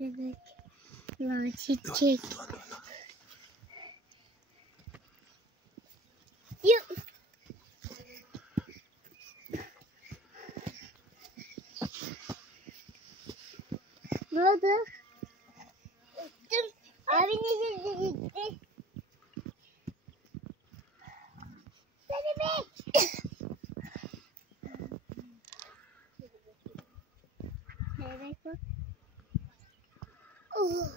Evet. Ya çiçek. Yok. Ne oldu? Öptüm. Abi ne gitti? Seni bek. Evet bak. Oh.